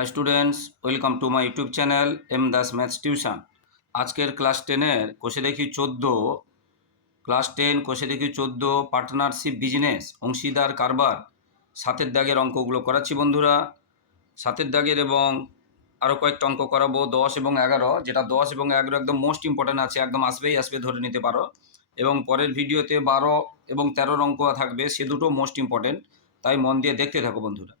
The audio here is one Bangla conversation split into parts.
Hi students welcome to my YouTube channel M Das maths tuition আজকের ক্লাস টেনের কোষে দেখি চোদ্দ। ক্লাস টেন কোষে দেখি চোদ্দ পার্টনারশিপ বিজনেস অংশীদার কারবার। সাতের দাগের অঙ্কগুলো করাচ্ছি বন্ধুরা। সাতের দাগের এবং আরও কয়েকটা অঙ্ক করাবো, দশ এবং এগারো। যেটা দশ এবং এগারো একদম মোস্ট ইম্পর্ট্যান্ট আছে, একদম আসবেই, আসবে ধরে নিতে পারো। এবং পরের ভিডিওতে বারো এবং তেরোর অঙ্ক থাকবে, সে দুটো মোস্ট ইম্পর্ট্যান্ট তাই মন দিয়ে দেখতে থাকো বন্ধুরা।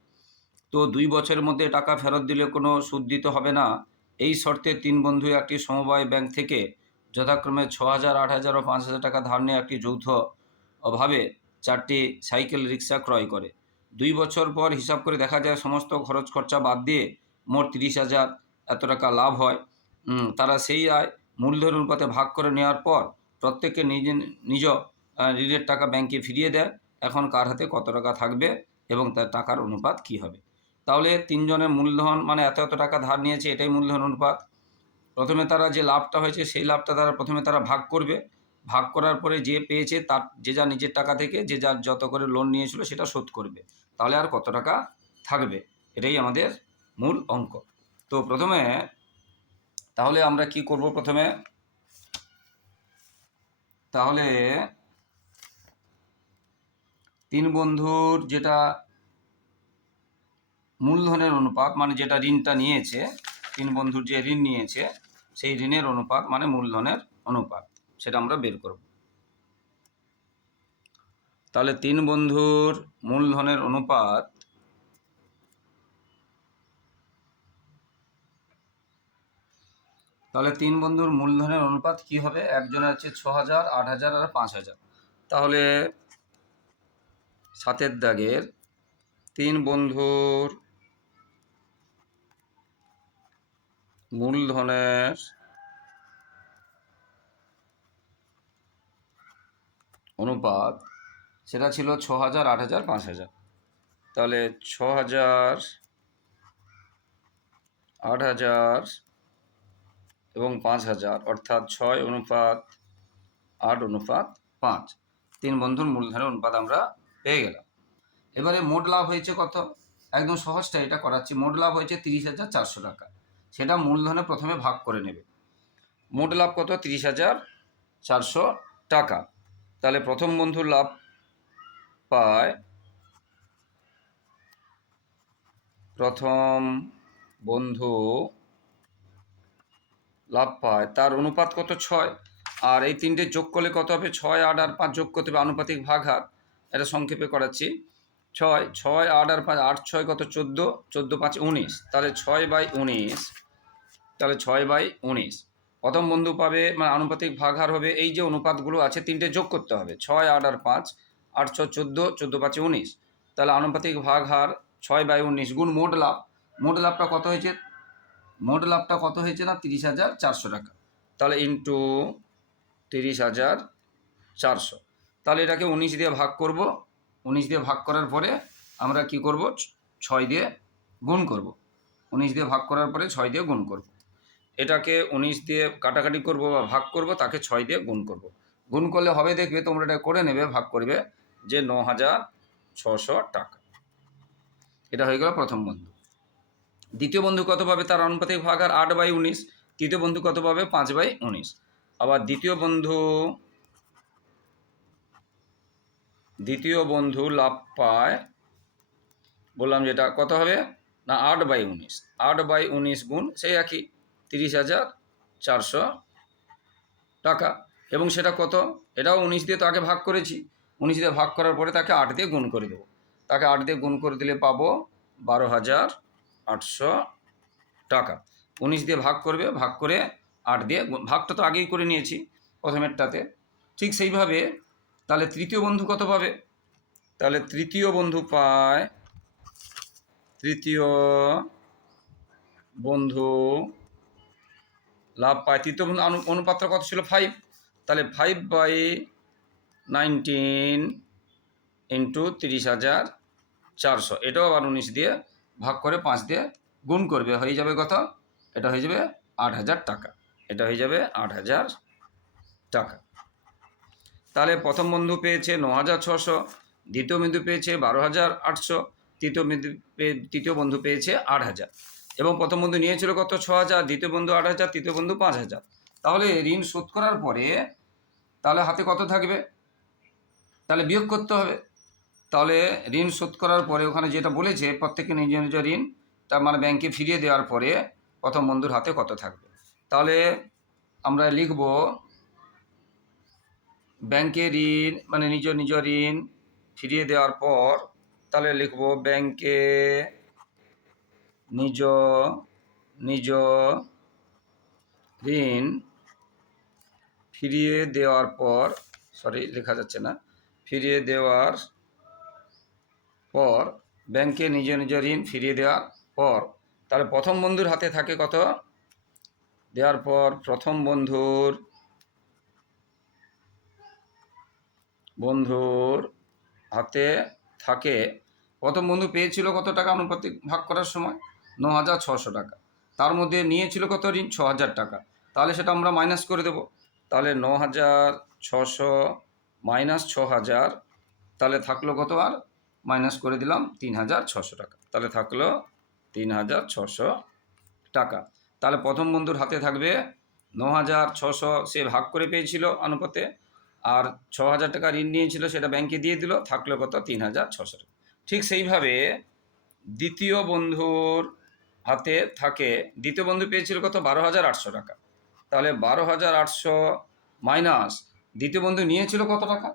তো দুই বছরের মধ্যে টাকা ফেরত দিলে কোনো সুদ দিতে হবে না। এই শর্তে তিন বন্ধু একটি সমবায় ব্যাংক থেকে যথাক্রমে ছ হাজার, আট হাজার ও পাঁচ হাজার টাকা ধার নিয়ে একটি যৌথ অভাবে চারটি সাইকেল রিক্সা ক্রয় করে। দুই বছর পর হিসাব করে দেখা যায় সমস্ত খরচ খরচা বাদ দিয়ে মোট তিরিশ হাজার এত টাকা লাভ হয়। তারা সেই আয় মূলধন অনুপাতে ভাগ করে নেওয়ার পর প্রত্যেকে নিজ নিজ ঋণের টাকা ব্যাংকে ফিরিয়ে দেয়। এখন কার হাতে কত টাকা থাকবে এবং তার টাকার অনুপাত কী হবে? তাহলে তিনজনের মূলধন মানে এত এত টাকা ধার নিয়েছে, এটাই মূলধন অনুপাত। প্রথমে তারা যে লাভটা হয়েছে, সেই লাভটা তারা প্রথমে তারা ভাগ করবে। ভাগ করার পরে যে পেয়েছে তার, যে যা নিজের টাকা থেকে, যে যার যত করে লোন নিয়েছিল সেটা শোধ করবে। তাহলে আর কত টাকা থাকবে? এটাই আমাদের মূল অঙ্ক। তো প্রথমে, তাহলে আমরা কি করব প্রথমে? তাহলে তিন বন্ধুর যেটা মূলধনের অনুপাত মানে যেটা ঋণটা নিয়েছে, তিন বন্ধুর যে ঋণ নিয়েছে, সেই ঋণের অনুপাত মানে মূলধনের অনুপাত, সেটা আমরা বের করব। তাহলে তিন বন্ধুর মূলধনের অনুপাত তাহলে তিন বন্ধুর মূলধনের অনুপাত কি হবে? একজনের আছে ছ হাজার আট হাজার আর পাঁচ হাজার তাহলে সাতের দাগের তিন বন্ধুর মূলধনের অনুপাত সেটা ছিল ছ হাজার আট হাজার পাঁচ হাজার তাহলে ছ হাজার আট হাজার এবং পাঁচ হাজার অর্থাৎ ছয় অনুপাত আট অনুপাত পাঁচ। তিন বন্ধুর মূলধনের অনুপাত আমরা পেয়ে গেলাম। এবারে মোট লাভ হয়েছে কত? একদম সহজটা এটা করাচ্ছি। মোট লাভ হয়েছে তিরিশ হাজার চারশো টাকা। সেটা মূলধনে প্রথমে ভাগ করে নেবে। মোট লাভ কত? তিরিশ হাজার চারশো টাকা। তাহলে প্রথম বন্ধুর লাভ পায় প্রথম বন্ধু লাভ পায় তার অনুপাত কত? ছয়। আর এই তিনটে যোগ করলে কত হবে? ছয়, আট, আর পাঁচ যোগ করতে হবে আনুপাতিক ভাগ হার এটা সংক্ষেপে করাচ্ছি। ছয় ছয়, আট আর পাঁচ, আট, ছয় কত? চোদ্দ চোদ্দ, পাঁচ, উনিশ। তাহলে ছয় বাই উনিশ, তাহলে ছয় বাই উনিশ। প্রথম বন্ধু পাবে মানে আনুপাতিক ভাগ হার হবে, এই যে অনুপাতগুলো আছে, তিনটে যোগ করতে হবে। ছয়, আট আর পাঁচ, আট ছ চোদ্দ চোদ্দ, পাঁচে, উনিশ। তাহলে আনুপাতিক ভাগ হার ছয় বাই উনিশ গুণ মোট লাভ। মোট লাভটা কত হয়েছে? মোট লাভটা কত হয়েছে না? তিরিশ হাজার চারশো টাকা। তাহলে ইন্টু তিরিশ হাজার চারশো। তাহলে এটাকে উনিশ দিয়ে ভাগ করব। উনিশ দিয়ে ভাগ করার পরে আমরা কি করব? ছয় দিয়ে গুণ করব। উনিশ দিয়ে ভাগ করার পরে ছয় দিয়ে গুণ করব। এটাকে উনিশ দিয়ে কাটাকাটি করব বা ভাগ করব, তাকে ছয় দিয়ে গুণ করব। গুণ করলে হবে দেখবে, তোমরা এটা করে নেবে, ভাগ করবে যে ন হাজার ছশো টাকা। এটা হয়ে গেল প্রথম বন্ধু। দ্বিতীয় বন্ধু কত পাবে? তার আনুপাতিক ভাগ আর আট বাই উনিশ। তৃতীয় বন্ধু কত পাবে? পাঁচ বাই উনিশ। আবার দ্বিতীয় বন্ধু দ্বিতীয় বন্ধু লাভ পায়, বললাম যেটা, কত হবে? না, আট বাই উনিশ। আট বাই উনিশ গুণ, সেই একই, তিরিশ হাজার চারশো টাকা। এবং সেটা কত? এটাও উনিশ দিয়ে তাকে ভাগ করেছি। উনিশ দিয়ে ভাগ করার পরে তাকে আট দিয়ে গুণ করে দেবো। তাকে আট দিয়ে গুণ করে দিলে পাবো বারো হাজার আটশো টাকা। উনিশ দিয়ে ভাগ করবে, ভাগ করে আট দিয়ে ভাগটা তো আগেই করে নিয়েছি প্রথমেরটাতে। ঠিক সেইভাবে তাহলে তৃতীয় বন্ধু কত পাবে? তাহলে তৃতীয় বন্ধু পায়, তৃতীয় বন্ধু লাভ পায়। তৃতীয় বন্ধু অনু- অনুপাতটা কত ছিল? ফাইভ তাহলে ফাইভ বাই নাইনটিন ইন্টু তিরিশ হাজার চারশো। এটাও আবার উনিশ দিয়ে ভাগ করে পাঁচ দিয়ে গুণ করবে। হয়ে যাবে কত? এটা হয়ে যাবে আট হাজার টাকা। এটা হয়ে যাবে আট হাজার টাকা। তাহলে প্রথম বন্ধু পেয়েছে ন হাজার ছশো, দ্বিতীয় বিন্দু পেয়েছে বারো হাজার আটশো, তৃতীয় বিন্দু তৃতীয় বন্ধু পেয়েছে আট হাজার এবং প্রথম বন্ধু নিয়েছিল কত? ছ হাজার দ্বিতীয় বন্ধু আট হাজার তৃতীয় বন্ধু পাঁচ হাজার তাহলে ঋণ শোধ করার পরে তাহলে হাতে কত থাকবে? তাহলে বিয়োগ করতে হবে। তাহলে ঋণ শোধ করার পরে ওখানে যেটা বলেছে প্রত্যেকে নিজ নিজ ঋণ, তার মানে ব্যাংকে ফিরিয়ে দেওয়ার পরে প্রথম বন্ধুর হাতে কত থাকবে? তাহলে আমরা লিখব ব্যাংকে ঋণ মানে নিজ নিজ ঋণ ফিরিয়ে দেওয়ার পর তাহলে লিখব ব্যাংকে নিজ নিজ ঋণ ফিরিয়ে দেওয়ার পর সরি লেখা যাচ্ছে না, ফিরিয়ে দেওয়ার পর, ব্যাংকে নিজ নিজ ঋণ ফিরিয়ে দেওয়ার পর, তাহলে প্রথম বন্ধুর হাতে থাকে কত? দেওয়ার পর প্রথম বন্ধুর বন্ধুর হাতে থাকে। প্রথম বন্ধু পেয়েছিল কত টাকা আনুপাতিক ভাগ করার সময়? ন হাজার ছশো টাকা। তার মধ্যে নিয়েছিল কত ঋণ? ছ হাজার টাকা। তাহলে সেটা আমরা মাইনাস করে দেব। তাহলে ন হাজার ছশো মাইনাস ছ হাজার, তাহলে থাকল কত আর? মাইনাস করে দিলাম তিন হাজার ছশো টাকা। তাহলে থাকল তিন হাজার ছশো টাকা। তাহলে প্রথম বন্ধুর হাতে থাকবে ন হাজার ছশো সে ভাগ করে পেয়েছিল অনুপাতে আর ছ হাজার টাকা ঋণ নিয়েছিল সেটা ব্যাংকে দিয়ে দিল, থাকল কত? তিন হাজার ছশো টাকা। ঠিক সেইভাবে দ্বিতীয় বন্ধুর হাতে থাকে, দ্বিতীয় বন্ধু পেয়েছিল কত? বারো হাজার আটশো টাকা। তাহলে বারো হাজার আটশো মাইনাস দ্বিতীয় বন্ধু নিয়েছিল কত টাকা?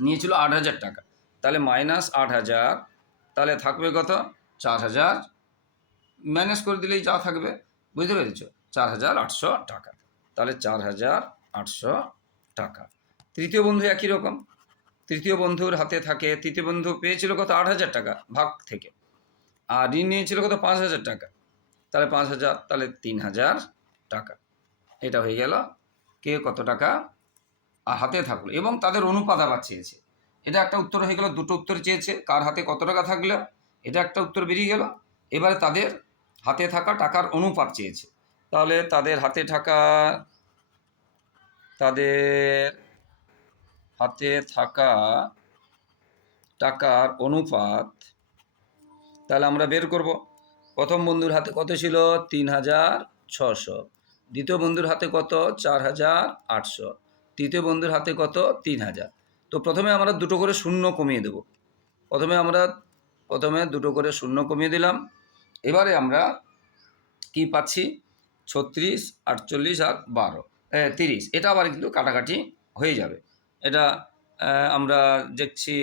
নিয়েছিল আট হাজার টাকা। তাহলে মাইনাস আট হাজার তাহলে থাকবে কত? চার হাজার ম্যানেজ করে দিলেই যা থাকবে, বুঝতে পেরেছ? চার হাজার আটশো টাকা। তাহলে চার হাজার আটশো টাকা। তৃতীয় বন্ধু একই রকম। তৃতীয় বন্ধুর হাতে থাকে, তৃতীয় বন্ধু পেয়েছিল কত? আট হাজার টাকা ভাগ থেকে। আর ঋণ নিয়েছিল কত? পাঁচ হাজার টাকা। তাহলে পাঁচ হাজার, তাহলে তিন হাজার টাকা। এটা হয়ে গেল কে কত টাকা? হাতে থাকল এবং তাদের অনুপাত আবার চেয়েছে। এটা একটা উত্তর হয়ে গেল, দুটো উত্তর চেয়েছে। কার হাতে কত টাকা থাকল? এটা একটা উত্তর বেরিয়ে গেল। এবারে তাদের হাতে থাকা টাকার অনুপাত চেয়েছে। তাহলে তাদের হাতে থাকা, তাদের হাতে থাকা টাকার অনুপাত, তাহলে আমরা বের করব। প্রথম বন্ধুর হাতে কত ছিল? তিন হাজার ছশো। দ্বিতীয় বন্ধুর হাতে কত? চার হাজার আটশো। তৃতীয় বন্ধুর হাতে কত? তিন হাজার। তো প্রথমে আমরা দুটো করে শূন্য কমিয়ে দেব। প্রথমে আমরা, প্রথমে দুটো করে শূন্য কমিয়ে দিলাম। এবারে আমরা কি পাচ্ছি? ছত্রিশ, আটচল্লিশ আর বারো। হ্যাঁ তিরিশ। এটা আবার কিন্তু কাটাকাটি হয়ে যাবে। এটা আমরা দেখছি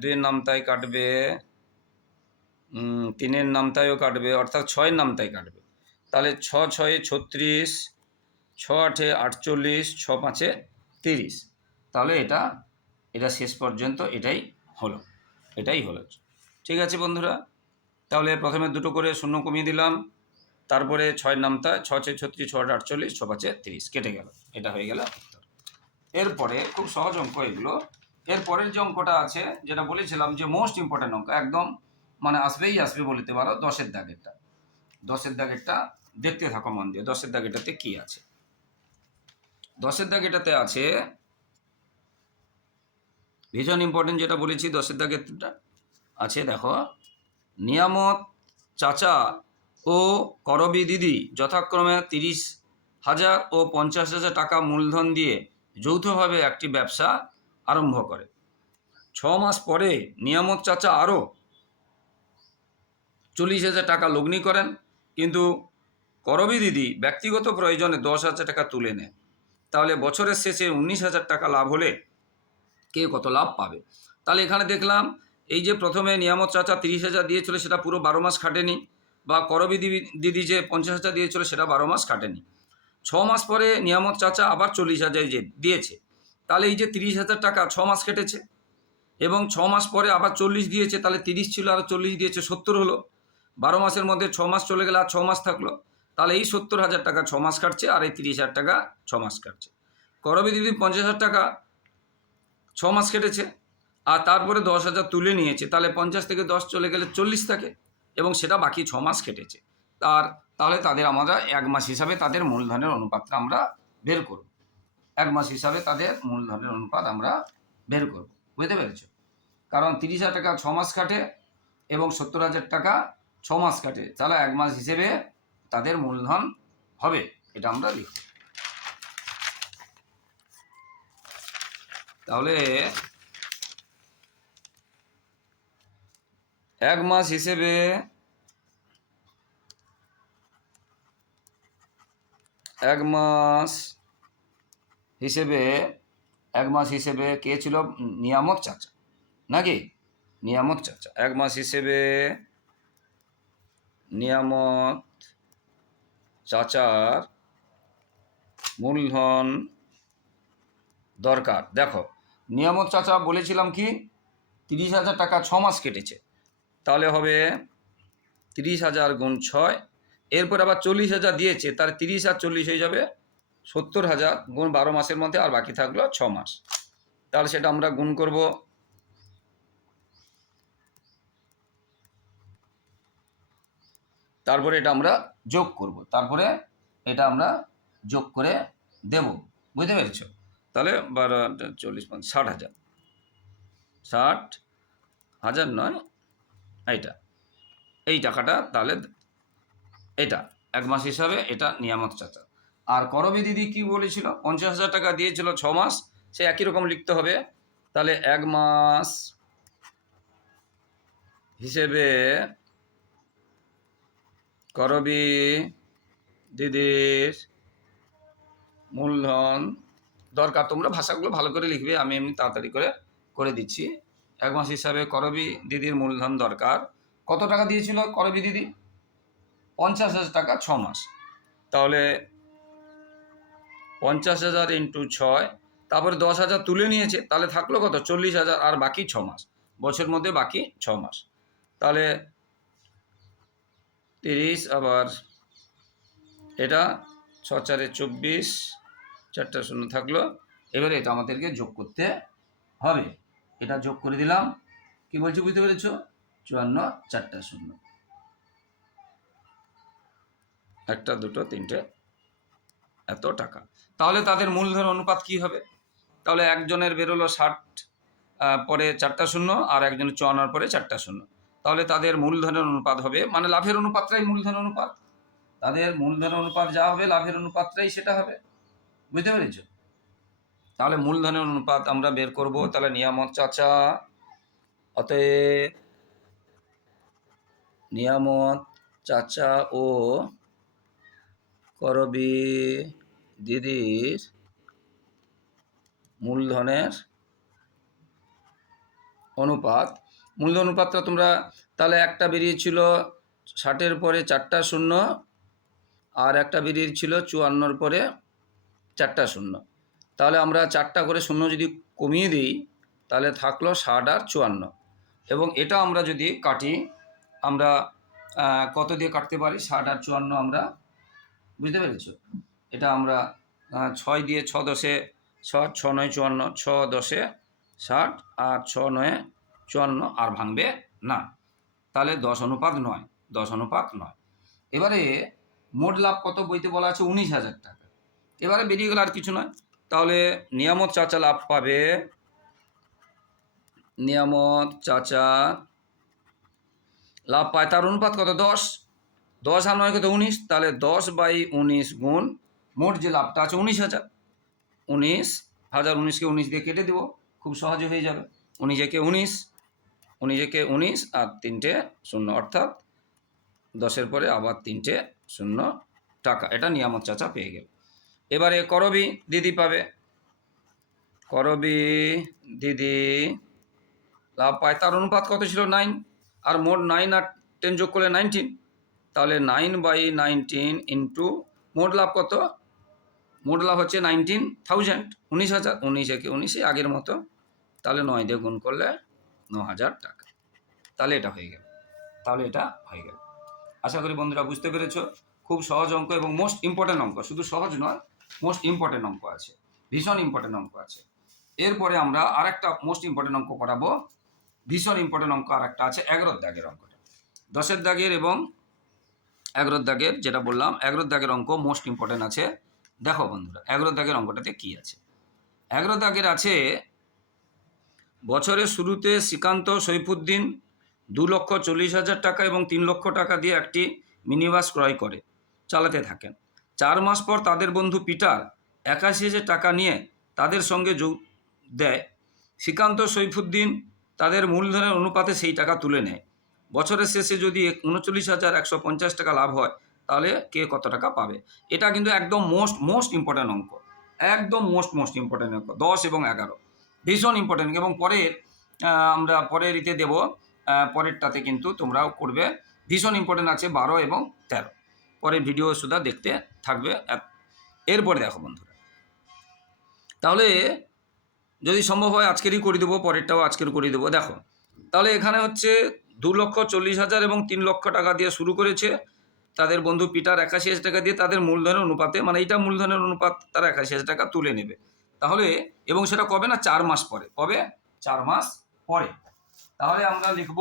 দুইয়ের নামতায় কাটবে তিনের নামতায়ও কাটবে, অর্থাৎ ছয়ের নামতায় কাটবে। তাহলে ছ, ছয়ে ছত্রিশ, ছ আটে আটচল্লিশ, ছ পাঁচে তিরিশ। তাহলে এটা এটা শেষ পর্যন্ত এটাই হলো এটাই হলো। ঠিক আছে বন্ধুরা, তাহলে প্রথমে দুটো করে শূন্য কমিয়ে দিলাম, তারপরে ছয়ের নামতা ছ ছয় ছত্রিশ, ছ আট আটচল্লিশ, ছ পাঁচে তিরিশ, কেটে গেল, এটা হয়ে গেল। এরপরে খুব সহজ অঙ্ক এগুলো। এরপরের যে অঙ্কটা আছে, যেটা বলেছিলাম যে মোস্ট ইম্পর্ট্যান্ট অঙ্ক, একদম মানে আসবেই আসবে বলতে পারো, দশের দাগেরটা। দশের দাগেরটা দেখতে থাকো মন দিয়ে, দশের দাগেরটাতে কি আছে? দশের দাগেরটাতে আছে ভীষণ ইম্পর্টেন্ট যেটা বলেছি, দশের দাগেরটা আছে, দেখো। নিয়ামত, চাচা ও করবি দিদি, যথাক্রমে তিরিশ হাজার ও পঞ্চাশ হাজার টাকা মূলধন দিয়ে যৌথভাবে একটি ব্যবসা আরম্ভ করে। ছ মাস পরে নিয়ামত চাচা আরও চল্লিশ হাজার টাকা লগ্নি করেন, কিন্তু করবি দিদি ব্যক্তিগত প্রয়োজনে দশ হাজার টাকা তুলে নেন তাহলে বছরের শেষে উনিশ হাজার টাকা লাভ হলে কে কত লাভ পাবে? তাহলে এখানে দেখলাম, এই যে প্রথমে নিয়ামত চাচা তিরিশ হাজার দিয়েছিল সেটা পুরো বারো মাস খাটেনি বা করবি দিদি যে পঞ্চাশ হাজার দিয়েছিল সেটা বারো মাস খাটেনি ছ মাস পরে নিয়ামত চাচা আবার চল্লিশ হাজার দিয়েছে। তাহলে এই যে তিরিশ হাজার টাকা ছ মাস কেটেছে এবং ছ মাস পরে আবার চল্লিশ দিয়েছে, তাহলে তিরিশ ছিল, আর চল্লিশ দিয়েছে, সত্তর হলো। বারো মাসের মধ্যে ছ মাস চলে গেলে আর ছ মাস থাকল। তাহলে এই সত্তর হাজার টাকা ছ মাস কাটছে আর এই তিরিশ হাজার টাকা ছ মাস কাটছে। করবি দিদি পঞ্চাশ হাজার টাকা ছ মাস কেটেছে আর তারপরে দশ হাজার তুলে নিয়েছে, তাহলে পঞ্চাশ থেকে দশ চলে গেলে চল্লিশ থাকে এবং সেটা বাকি ছ মাস কেটেছে। আর তাহলে তাদের আমরা এক মাস হিসাবে তাদের মূলধনের অনুপাতটা আমরা বের করব। এক মাস হিসাবে তাদের মূলধনের অনুপাত আমরা বের করব। বুঝতে পেরেছ? কারণ তিরিশ হাজার টাকা ছ মাস কাটে এবং সত্তর হাজার টাকা ছ মাস কাটে। তাহলে এক মাস হিসেবে তাদের মূলধন হবে, এটা আমরা লিখব। তাহলে এক মাস হিসেবে এক মাস হিসেবে, এক মাস হিসেবে কে ছিল? নিয়ামক চাচা। নাকি? নিয়ামক চাচা। এক মাস হিসেবে নিয়ামত চাচার মূলধন দরকার। দেখো, নিয়ামত চাচা বলেছিলাম কি? তিরিশ হাজার টাকা ছ মাস কেটেছে। তাহলে হবে তিরিশ হাজার গুণ ছয় এরপর আবার চল্লিশ হাজার দিয়েছে, তাহলে তিরিশ আর চল্লিশ হয়ে যাবে সত্তর হাজার গুণ বারো মাসের মধ্যে আর বাকি থাকল ছ মাস। তাহলে সেটা আমরা গুণ করব। তারপরে এটা আমরা যোগ করব। তারপরে এটা আমরা যোগ করে দেব। বুঝতে পেরেছ? তাহলে বারো, চল্লিশ পাঁচ ষাট হাজার। ষাট হাজার নয়, এইটা। এই টাকাটা তাহলে এটা, এক মাস হিসাবে এটা নিয়ামত চাচা। আর করবি দিদি কি বলেছিল? পঞ্চাশ হাজার টাকা দিয়েছিল ছ মাস, সে একই রকম লিখতে হবে। তাহলে এক মাস হিসেবে করবি দিদির মূলধন দরকার। তোমরা ভাষাগুলো ভালো করে লিখবে, আমি এমনি তাড়াতাড়ি করে করে দিচ্ছি। এক মাস হিসাবে করবি দিদির মূলধন দরকার। কত টাকা দিয়েছিল করবি দিদি পঞ্চাশ হাজার টাকা ছ মাস। তাহলে পঞ্চাশ হাজার ইন্টু ছয়, তারপরে দশ হাজার তুলে নিয়েছে, তাহলে থাকল কত? চল্লিশ হাজার, আর বাকি ছ মাস। বছরের মধ্যে বাকি ছ মাস। তাহলে তিরিশ আবার এটা ছ চারে চব্বিশ, চারটা শূন্য থাকল। এবারে এটা আমাদেরকে যোগ করতে হবে। এটা যোগ করে দিলাম। কি বলছি? বুঝতে পেরেছ? চুয়ান্ন, চারটা শূন্য। একটা, দুটো, তিনটে, এত টাকা। তাহলে তাদের মূলধন অনুপাত কি হবে? তাহলে একজনের বেরোলো ষাট পরে চারটা শূন্য, আর একজনের চুয়ান্নর পরে চারটা শূন্য। তাহলে তাদের মূলধনের অনুপাত হবে মানে লাভের অনুপাতটাই মূলধন অনুপাত। তাদের মূলধন অনুপাত যা হবে, লাভের অনুপাতটাই সেটা হবে। বুঝতে পেরেছ? তাহলে মূলধনের অনুপাত আমরা বের করব, তাহলে নিয়ামত চাচা। অতএব নিয়ামত চাচা ও করবি? দিদির মূলধনের অনুপাত। মূলধন অনুপাতটা তোমরা তাহলে একটা বেরিয়েছিল ষাটের পরে চারটা শূন্য আর একটা বেরিয়েছিল চুয়ান্নর পরে চারটা শূন্য। তাহলে আমরা চারটা করে শূন্য যদি কমিয়ে দিই, তাহলে থাকল ষাট আর চুয়ান্ন। এবং এটা আমরা যদি কাটি, আমরা কত দিয়ে কাটতে পারি? ষাট আর চুয়ান্ন আমরা বুঝতে পেরেছ? এটা আমরা ছয় দিয়ে ছ দশে ছ ছ নয় চুয়ান্ন, ছ দশে ষাট, আর ছ নয়ে চুয়ান্ন আর ভাঙবে না। তাহলে দশ অনুপাত নয়, দশ অনুপাত নয়। এবারে মোট লাভ কত বইতে বলা আছে? উনিশ হাজার টাকা। এবারে বেরিয়ে গেল আর কিছু নয়। তাহলে নিয়ামত চাচা লাভ পাবে। নিয়ামত চাচা লাভ পায়। তার অনুপাত কত? দশ। দশ আর নয় কত উনিশ, তাহলে দশ বাই উনিশ গুণ মোট যে লাভটা আছে উনিশ হাজার। উনিশ হাজার উনিশকে উনিশ দিয়ে কেটে দেবো, খুব সহজে হয়ে যাবে। উনিশ একে উনিশ উনিশ একে উনিশ আর তিনটে শূন্য, অর্থাৎ দশের পরে আবার তিনটে শূন্য টাকা। এটা নিয়ামত চাচা পেয়ে গেল। এবারে করবি, দিদি পাবে। করবি, দিদি, লাভ পায়। তার অনুপাত কত ছিল? নাইন আর মোট নাইন আর টেন যোগ করলে নাইনটিন তাহলে নাইন বাই নাইনটিন ইন্টু মোট লাভ কত? মোট লাভ হচ্ছে নাইনটিন থাউজেন্ড উনিশ হাজার, উনিশ একে উনিশে আগের মতো। তাহলে নয় দিয়ে গুণ করলে ন হাজার টাকা। তাহলে এটা হয়ে গেল। তাহলে এটা হয়ে গেল। আশা করি বন্ধুরা বুঝতে পেরেছ। খুব সহজ অঙ্ক এবং মোস্ট ইম্পর্টেন্ট অঙ্ক। শুধু সহজ নয় মোস্ট ইম্পর্টেন্ট অঙ্ক আছে। ভীষণ ইম্পর্টেন্ট অঙ্ক আছে। এরপরে আমরা আরেকটা মোস্ট ইম্পর্টেন্ট অঙ্ক করাবো। ভীষণ ইম্পর্টেন্ট অঙ্ক আর একটা আছে এগারোর দাগের অঙ্কটা। দশের দাগের এবং এগারোর দাগের যেটা বললাম, এগারোর দাগের অঙ্ক মোস্ট ইম্পর্টেন্ট আছে। দেখো বন্ধুরা, এগারোর দাগের অঙ্কটাতে কি আছে? এগারো দাগের আছে, বছরের শুরুতে শ্রীকান্ত সৈফুদ্দিন দু লক্ষ চল্লিশ হাজার টাকা এবং তিন লক্ষ টাকা দিয়ে একটি মিনি বাস ক্রয় করে, চালাতে থাকেন। চার মাস পর তাদের বন্ধু পিটার একাশি হাজার টাকা নিয়ে তাদের সঙ্গে যোগ দেয়। শ্রীকান্ত সৈফুদ্দিন তাদের মূলধনের অনুপাতে সেই টাকা তুলে নেয়। বছরের শেষে যদি উনচল্লিশ হাজার একশো পঞ্চাশ টাকা লাভ হয়, তাহলে কে কত টাকা পাবে? এটা কিন্তু একদম মোস্ট মোস্ট ইম্পর্ট্যান্ট অঙ্ক। একদম মোস্ট মোস্ট ইম্পর্ট্যান্ট অঙ্ক। দশ এবং এগারো। ভীষণ ইম্পর্ট্যান্ট এবং পরের আমরা পরের ইতে দেবো পরেরটাতে কিন্তু তোমরাও করবে। ভীষণ ইম্পর্ট্যান্ট আছে বারো এবং তেরো। পরের ভিডিও সুদ্ধা দেখতে থাকবে। এরপরে দেখো বন্ধুরা। তাহলে যদি সম্ভব হয় আজকেরই করে দেবো, পরেরটাও আজকের করে দেবো। দেখো, তাহলে এখানে হচ্ছে দু লক্ষ চল্লিশ হাজার এবং তিন লক্ষ টাকা দিয়ে শুরু করেছে। তাদের বন্ধু পিটার একাশি হাজার টাকা দিয়ে তাদের মূলধনের অনুপাতে মানে এইটা মূলধনের অনুপাত, তারা একাশি হাজার টাকা তুলে নেবে। তাহলে, এবং সেটা কবে না চার মাস পরে? কবে? চার মাস পরে। তাহলে আমরা লিখব,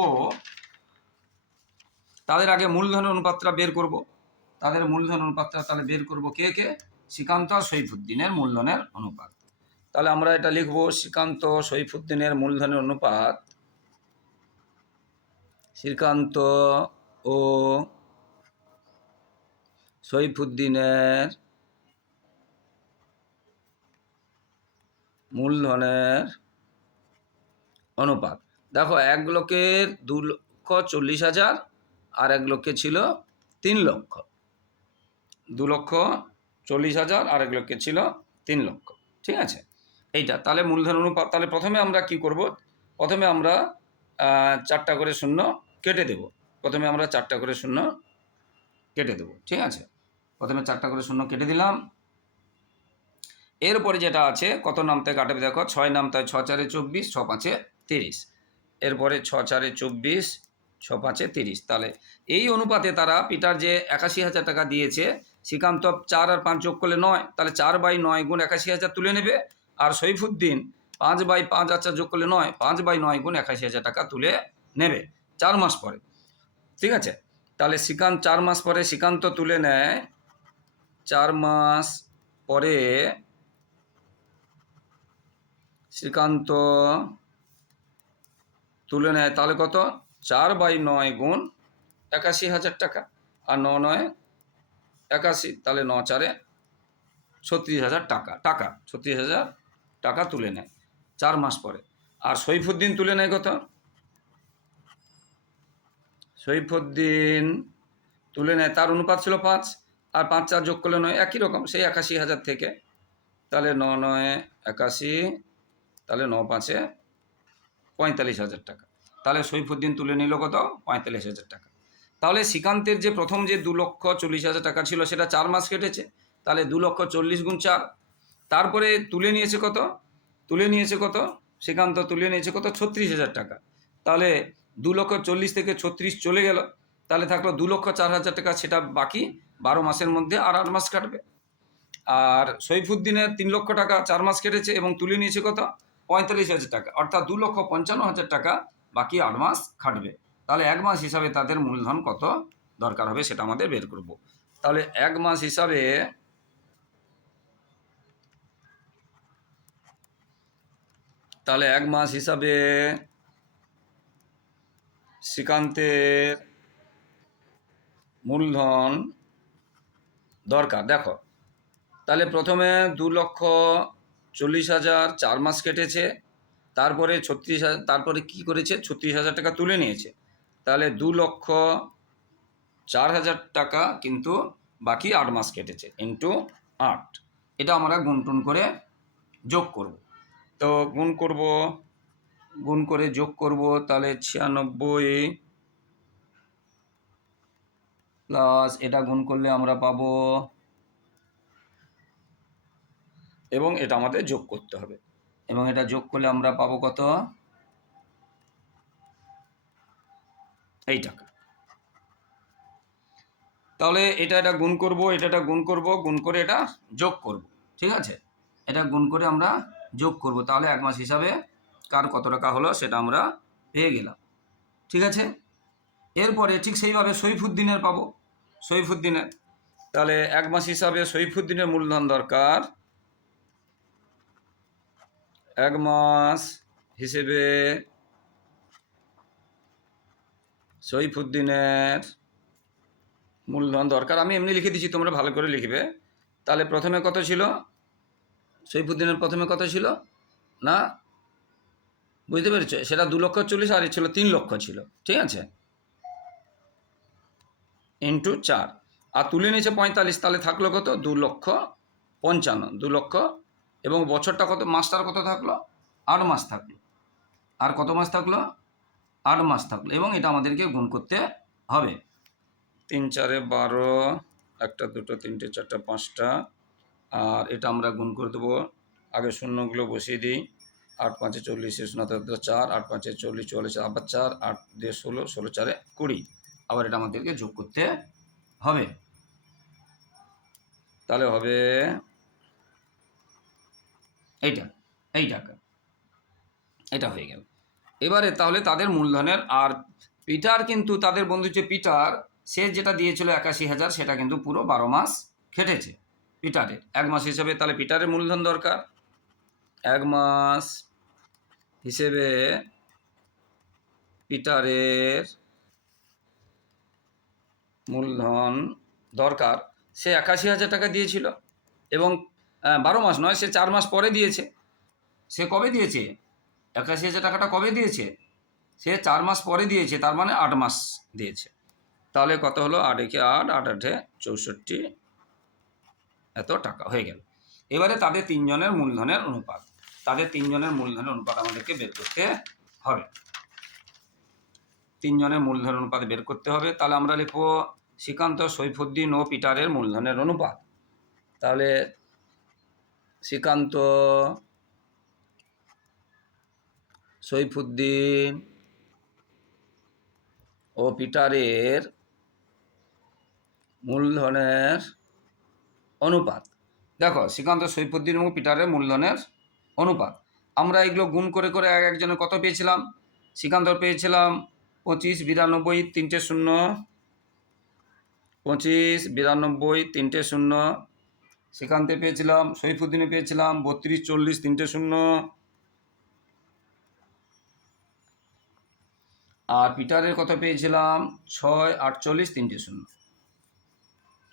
তাদের আগে মূলধনের অনুপাতটা বের করব। তাদের মূলধন অনুপাতটা তাহলে বের করব কে কে? শ্রীকান্ত সৈফুদ্দিনের মূলধনের অনুপাত। তাহলে আমরা এটা লিখব, শ্রীকান্ত সৈফুদ্দিনের মূলধনের অনুপাত শ্রীকান্ত ও সৈফুদ্দিনের মূলধনের অনুপাত। দেখো, এক লোকের দু লক্ষ চল্লিশ হাজার আর এক লোকের ছিল তিন লক্ষ। দু লক্ষ চল্লিশ হাজার আর এক লোকের ছিল তিন লক্ষ। ঠিক আছে? এইটা। তাহলে মূলধন অনুপাত, তাহলে প্রথমে আমরা কি করব? প্রথমে আমরা চারটা করে শূন্য কেটে দেব। প্রথমে আমরা চারটা করে শূন্য কেটে দেব, ঠিক আছে? প্রথমে চারটা করে শূন্য কেটে দিলাম। এরপরে যেটা আছে, কত নামতে কাটাবে দেখো? ছয় নামতায় ছ চারে চব্বিশ, ছ পাঁচে তিরিশ। এরপরে ছ চারে চব্বিশ, ছ পাঁচে তিরিশ। তাহলে এই অনুপাতে তারা পিটার যে একাশি হাজার টাকা দিয়েছে শ্রীকান্ত চার আর পাঁচ যোগ করলে নয়, তাহলে চার বাই নয় গুণ একাশি হাজার তুলে নেবে। আর সৈফুদ্দিন পাঁচ বাই পাঁচ আচ্ছা যোগ করলে নয়, পাঁচ বাই নয় গুণ একাশি হাজার টাকা তুলে নেবে। চার মাস পরে। ঠিক আছে? তাহলে শ্রীকান্ত চার মাস পরে, শ্রীকান্ত তুলে নেয়। চার মাস পরে শ্রীকান্ত তুলে নেয়, তাহলে কত? চার বাই নয় গুণ একাশি হাজার টাকা। আর ন নয় একাশি, তাহলে ন চারে ছত্রিশ হাজার টাকা টাকা, ছত্রিশ হাজার টাকা তুলে নেয়, চার মাস পরে। আর সৈফুদ্দিন তুলে নেয় কত? সৈফুদ্দিন তুলে নেয়। তার অনুপাত ছিল পাঁচ, আর পাঁচ চার যোগ করলে নয়, একই রকম, সেই একাশি হাজার থেকে। তাহলে ন নয় একাশি, তাহলে ন পাঁচে পঁয়তাল্লিশ হাজার টাকা। তাহলে সৈফুদ্দিন তুলে নিল কত? পঁয়তাল্লিশ হাজার টাকা। তাহলে শ্রীকান্তের যে প্রথম যে দু লক্ষ চল্লিশ হাজার টাকা ছিল, সেটা চার মাস কেটেছে। তাহলে দু লক্ষ চল্লিশ গুণ চার। তারপরে তুলে নিয়েছে কত? তুলে নিয়েছে কত? শ্রীকান্ত তুলে নিয়েছে কত? ছত্রিশ হাজার টাকা। তাহলে দু লক্ষ চল্লিশ থেকে ছত্রিশ চলে গেল, তাহলে থাকল দু লক্ষ চার হাজার টাকা সেটা বাকি, বারো মাসের মধ্যে আর আট মাস কাটবে। আর সৈফুদ্দিনের তিন লক্ষ টাকা চার মাস কেটেছে এবং তুলে নিয়েছে কত? পঁয়তাল্লিশ হাজার টাকা, অর্থাৎ দু লক্ষ পঞ্চান্ন হাজার টাকা বাকি আট মাস খাটবে। তাহলে এক মাস হিসাবে তাদের মূলধন কত দরকার হবে সেটা আমাদের বের করব। তাহলে এক মাস হিসাবে তাহলে এক মাস হিসাবে শ্রীকান্তের মূলধন দরকার। দেখো, তাহলে প্রথমে দু লক্ষ চল্লিশ হাজার চার মাস কেটেছে, তারপরে ছত্রিশ হাজার, তারপরে কী করেছে? ছত্রিশ হাজার টাকা তুলে নিয়েছে। তাহলে দু লক্ষ চার হাজার টাকা কিন্তু বাকি আট মাস কেটেছে ইন্টু আট। এটা আমরা গুনটুন করে যোগ করব। তো গুণ করব গুণ করে যোগ করব, তাহলে ছিয়ানব্বই প্লাস এটা গুণ করলে আমরা পাবো। এবং এটা আমাদের যোগ করতে হবে। এবং এটা যোগ করলে আমরা কত? এই টাকা। তাহলে এটা এটা গুণ করব, এটা এটা গুণ করব, গুণ করে এটা যোগ করব। ঠিক আছে? এটা গুণ করে আমরা যোগ করব। তাহলে এক মাস হিসাবে কার কত টাকা হলো সেটা আমরা পেয়ে গেলাম। ঠিক আছে? এরপরে ঠিক সেইভাবে সৈফুদ্দিনের পাবো। সৈফুদ্দিনের, তাহলে এক মাস হিসাবে সৈফুদ্দিনের মূলধন দরকার। এক মাস হিসেবে সৈফুদ্দিনের মূলধন দরকার। আমি এমনি লিখে দিচ্ছি, তোমরা ভালো করে লিখবে। তাহলে প্রথমে কত ছিল? সৈফুদ্দিনের প্রথমে কত ছিল? না? বুঝতে পেরেছ? সেটা দু লক্ষ চল্লিশ, আর ছিল তিন লক্ষ ছিল। ঠিক আছে? ইন্টু চার। আর তুলে নিয়েছে পঁয়তাল্লিশ, তাহলে থাকল কত? দু লক্ষ পঞ্চান্ন। দু লক্ষ এবং বছরটা কত? মাসটার কত থাকল? আট মাস থাকল। আর কত মাস থাকল? আট মাস থাকল। এবং এটা আমাদেরকে গুণ করতে হবে। তিন চারে বারো, একটা, দুটো, তিনটে, চারটা, পাঁচটা। আর এটা আমরা গুণ করে দেবো। আগে শূন্যগুলো বসিয়ে দিই। আট পাঁচে চল্লিশ শূন্য চার, আট পাঁচে চল্লিশ চল্লিশ আবার চার, আট দিয়ে ষোলো ষোলো, চারে কুড়ি। আবার এটা আমাদেরকে যোগ করতে হবে। তাহলে হবে এইটা এই টাকা এটা হয়ে গেল। এবারে তাহলে তাদের মূলধনের আর পিটার কিন্তু তাদের বন্ধু যে পিটার, সে যেটা দিয়েছিল একাশি হাজার, সেটা কিন্তু পুরো বারো মাস খেটেছে পিটারের। এক মাস হিসেবে তাহলে পিটারের মূলধন দরকার। এক মাস হিসেবে পিটারের মূলধন দরকার। সে একাশি হাজার টাকা দিয়েছিল এবং বারো মাস নয়, সে চার মাস পরে দিয়েছে। সে কবে দিয়েছে? একাশি হাজার টাকাটা কবে দিয়েছে? সে চার মাস পরে দিয়েছে, তার মানে আট মাস দিয়েছে। তাহলে কত হলো? আট একে আট আট আটে চৌষট্টি। এত টাকা হয়ে গেল। এবারে তাদের তিনজনের মূলধনের অনুপাত। তাদের তিনজনের মূলধনের অনুপাত আমাদেরকে বের করতে হবে। তিনজনের মূলধন অনুপাত বের করতে হবে। তাহলে আমরা লিখব শ্রীকান্ত, সৈফুদ্দিন ও পিটারের মূলধনের অনুপাত। তাহলে শ্রীকান্ত, সৈফুদ্দিন ও পিটারের মূলধনের অনুপাত। দেখো, শ্রীকান্ত, সৈফুদ্দিন এবং পিটারের মূলধনের অনুপাত। আমরা এগুলো গুণ করে করে এক একজনের কত পেয়েছিলাম? শ্রীকান্ত পেয়েছিলাম পঁচিশ, বিরানব্বই, তিনটে শূন্য। পঁচিশ, বিরানব্বই, তিনটে শূন্য। শ্রীকান্তে পেয়েছিলাম সৈফুদ্দিনে পেয়েছিলাম বত্রিশ, চল্লিশ, তিনটে শূন্য। আর পিটারের কত পেয়েছিলাম? ছয়, আটচল্লিশ, তিনটে শূন্য।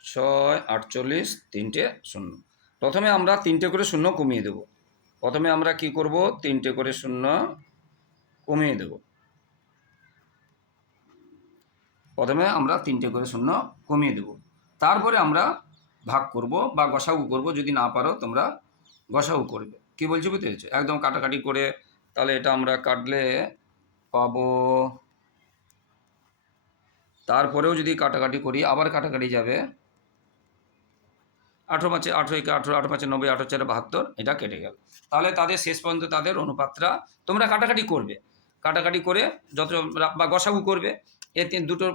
ছয়, আটচল্লিশ, তিনটে শূন্য। প্রথমে আমরা তিনটে করে শূন্য কমিয়ে দেব। প্রথমে আমরা কি করব? তিনটে করে শূন্য কমিয়ে দেব। প্রথমে আমরা তিনটে করে শূন্য কমিয়ে দেব। তারপরে আমরা ভাগ করব বা গসাগু করব, যদি না পারো তোমরা গসাগু করবে। কি বলছি বুঝতে পেরেছ? একদম কাটাকাটি করে তাহলে এটা আমরা কাটলে পাবো। তারপরেও যদি কাটাকাটি করি, আবার কাটাকাটি যাবে। আঠেরো পাঁচে, আঠেরো একে আঠেরো আঠেরো পাঁচে নব্বই, আঠেরো চারে বাহাত্তর, এটা কেটে গেল। তাহলে তাদের শেষ পর্যন্ত তাদের অনুপাতটা তোমরা কাটাকাটি করবে। কাটাকাটি করে যত বা গসাগু করবে। এ তিন, দুটোর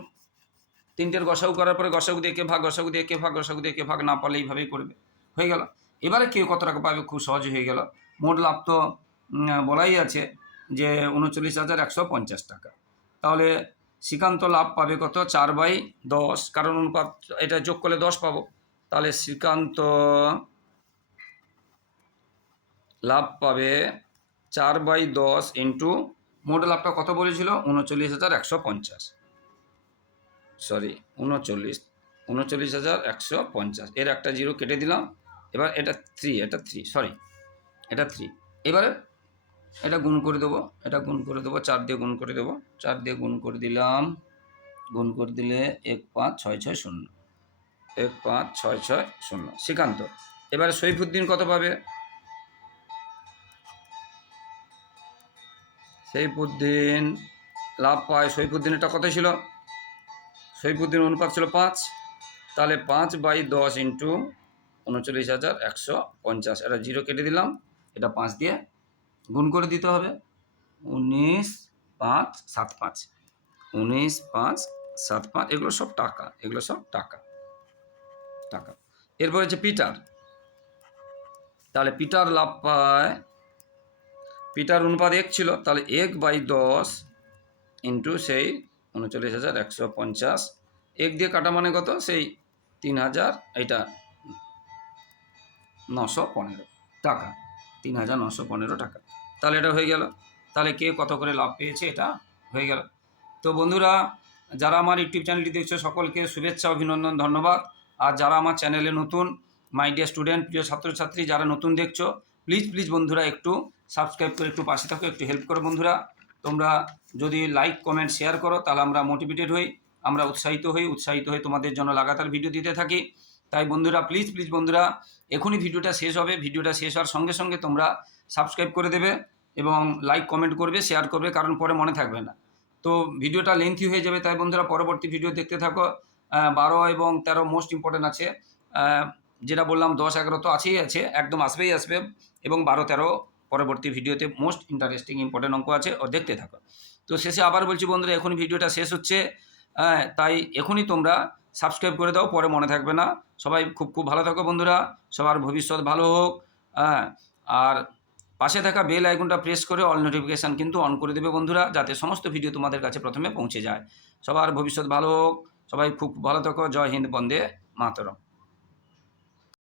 তিনটের গসাগু করার পরে গসাগু দিয়ে কে ভাগ, গসাগু দিয়ে কে ভাগ, গসাগু দিয়ে কে ভাগ না পারলে এইভাবেই করবে। হয়ে গেল। এবারে কেউ কত টাকা পাবে? খুব সহজ হয়ে গেল। মোট লাভ তো বলাই আছে যে উনচল্লিশ হাজার একশো পঞ্চাশ টাকা। তাহলে শ্রীকান্ত লাভ পাবে কত? চার বাই দশ। কারণ অনুপাত, এটা যোগ করলে দশ পাবো। তাহলে শ্রীকান্ত লাভ পাবে চার বাই দশ ইন্টু মোট লাভটা কত বলেছিল? উনচল্লিশ হাজার একশো পঞ্চাশ। সরি উনচল্লিশ উনচল্লিশ হাজার একশো পঞ্চাশ। এর একটা জিরো কেটে দিলাম। এবার এটা থ্রি এটা থ্রি সরি এটা থ্রি এবারে এটা গুণ করে দেবো, এটা গুণ করে দেবো, চার দিয়ে গুণ করে দেবো। চার দিয়ে গুণ করে দিলাম, গুণ করে দিলে এক পাঁচ, ছয় ছয়, শূন্য। এক পাঁচ ছয় ছয় শূন্য। শ্রীকান্ত। এবারে সৈফুদ্দিন কত পাবে? সৈফুদ্দিন লাভ পায়। সৈফুদ্দিনেরটা কত ছিল? সৈফুদ্দিন অনুপাত ছিল পাঁচ। তাহলে পাঁচ বাই দশ ইন্টু উনচল্লিশ হাজার একশো পঞ্চাশ। এটা জিরো কেটে দিলাম। এটা পাঁচ দিয়ে গুণ করে দিতে হবে। উনিশ পাঁচ সাত পাঁচ। উনিশ পাঁচ সাত পাঁচ, এগুলো সব টাকা, এগুলো সব টাকা। টাকা। এরপর হচ্ছে পিটার। তাহলে পিটার লাভ পায়, পিটার অনুপাত এক ছিল, তাহলে এক বাই দশ ইন্টু সেই উনচল্লিশ হাজার একশো পঞ্চাশ। এক দিয়ে কাটা মানে কত? সেই তিন হাজার এটা নশো পনেরো টাকা। তিন হাজার নশো পনেরো টাকা। তাহলে এটা হয়ে গেল। তাহলে কে কত করে লাভ পেয়েছে এটা হয়ে গেল। তো বন্ধুরা, যারা আমার ইউটিউব চ্যানেলটি দেখছ, সকলকে শুভেচ্ছা, অভিনন্দন, ধন্যবাদ। আর যারা আমার চ্যানেলে নতুন মাই ডিয়ার স্টুডেন্ট প্রিয় ছাত্রছাত্রী, যারা নতুন দেখছ প্লিজ প্লিজ বন্ধুরা, একটু সাবস্ক্রাইব করে একটু পাশে থাকো, একটু হেল্প করো বন্ধুরা। তোমরা যদি লাইক কমেন্ট শেয়ার করো, তাহলে আমরা মোটিভেটেড হই, আমরা উৎসাহিত হই, উৎসাহিত হয়ে তোমাদের জন্য লাগাতার ভিডিও দিতে থাকি। তাই বন্ধুরা প্লিজ প্লিজ বন্ধুরা, এখনই ভিডিওটা শেষ হবে ভিডিওটা শেষ হওয়ার সঙ্গে সঙ্গে তোমরা সাবস্ক্রাইব করে দেবে এবং লাইক কমেন্ট করবে শেয়ার করবে, কারণ পরে মনে থাকবে না। তো ভিডিওটা লেন্থি হয়ে যাবে, তাই বন্ধুরা, পরবর্তী ভিডিও দেখতে থাকো। বারো এবং তেরো মোস্ট ইম্পর্টেন্ট আছে। যেটা বললাম, দশ এগারো তো আছেই আছে, একদম আসবেই আসবে। এবং বারো তেরো পরবর্তী ভিডিওতে মোস্ট ইন্টারেস্টিং ইম্পর্টেন্ট অঙ্ক আছে, ও দেখতে থাকো। তো শেষে আবার বলছি বন্ধুরা এখন ভিডিওটা শেষ হচ্ছে। তাই এখনই তোমরা সাবস্ক্রাইব করে দাও, পরে মনে থাকবে না। সবাই খুব খুব ভালো থাকো বন্ধুরা, সবার ভবিষ্যৎ ভালো হোক। আর পাশে থাকা বেল আইকনটা প্রেস করে অল নোটিফিকেশান কিন্তু অন করে দেবে বন্ধুরা, যাতে সমস্ত ভিডিও তোমাদের কাছে প্রথমে পৌঁছে যায়। সবার ভবিষ্যৎ ভালো হোক। সবাই খুব ভালো থাকো জয় হিন্দ বন্দে মাতরম।